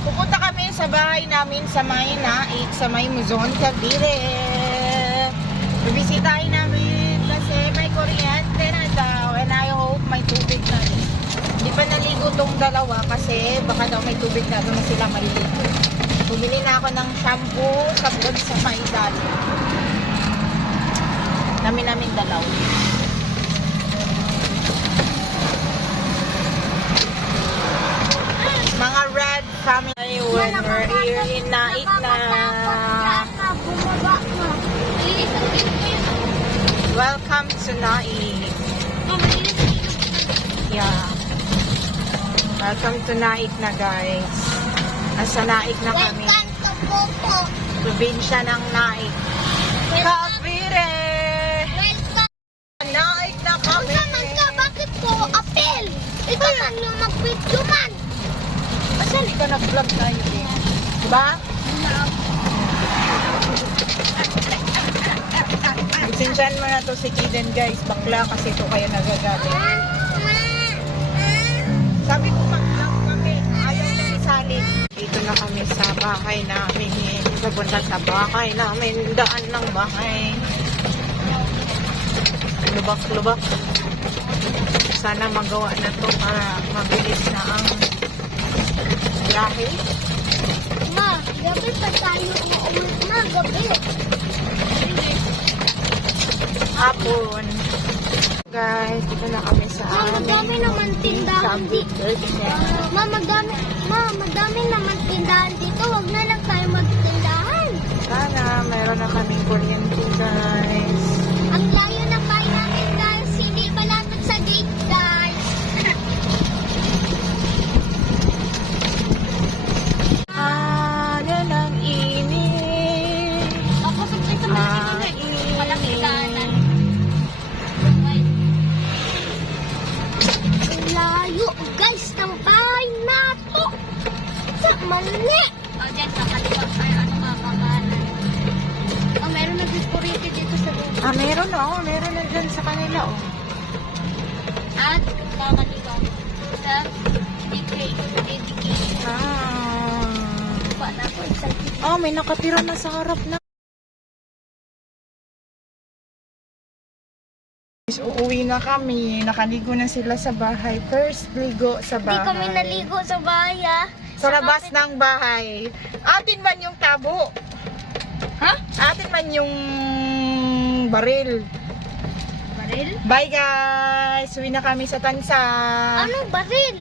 Pupunta kami sa bahay namin sa may Naik, sa may Muzon, Cavite. Bibisitahin namin kasi may kuryente na daw and I hope may tubig na rin. Hindi pa naligo tong dalawa kasi baka daw may tubig na doon na sila maliligo. Bumili na ako ng shampoo sabon sa Maydal. Namin dalaw. Mga red family when we're here in Naik na. Welcome to Naik. Yeah. Welcome to Naik na guys. Nasa Naik na kami. Probinsya ng Naik. Cavite! Naik na kami! Bakit po apel? Ito man yung mag-video man. Asan ka nag-vlog tayo eh? Diba? Sinsyan mo na to si Kiden guys. Bakla kasi ito kaya nagagalit. Sabi ko mag-vlog kami. Ayaw na isalin. Dito na kami sa bahay namin. Papunta sa bahay namin. Daan ng bahay. Lubak-lubak. Sana magawa na to para mabilis na ang biyahe. Ma, gabi pa tayo uulit. Ma, gabi. Hapon. Guys, dito na kami sa Madami naman tindahan dito. Ma, madami naman tindahan dito. Huwag na lang tayo magtindahan. Sana mayroon na kaming kuryente guys. Ang layo ng bahay namin guys. Hindi malapit sa gate guys. Yan ang init. Ako sa ito malaki daanan. Layo guys ng bahay nato. Sa mali. O dyan sa kaliwa ay ano nga pangalan. O meron na discorite dito sa loob. Meron na meron na dyan sa kanila At kakaliwa sa dedication. Pa na po isang May nakatira na sa harap na. Uuwi na kami. Nakaligo na sila sa bahay. First ligo sa bahay. Hindi kami naligo sa bahay Sa labas ng bahay. Atin man yung tabo. Ha? Atin man yung baril. Baril? Bye guys! Uwi na kami sa Tansa. Anong baril?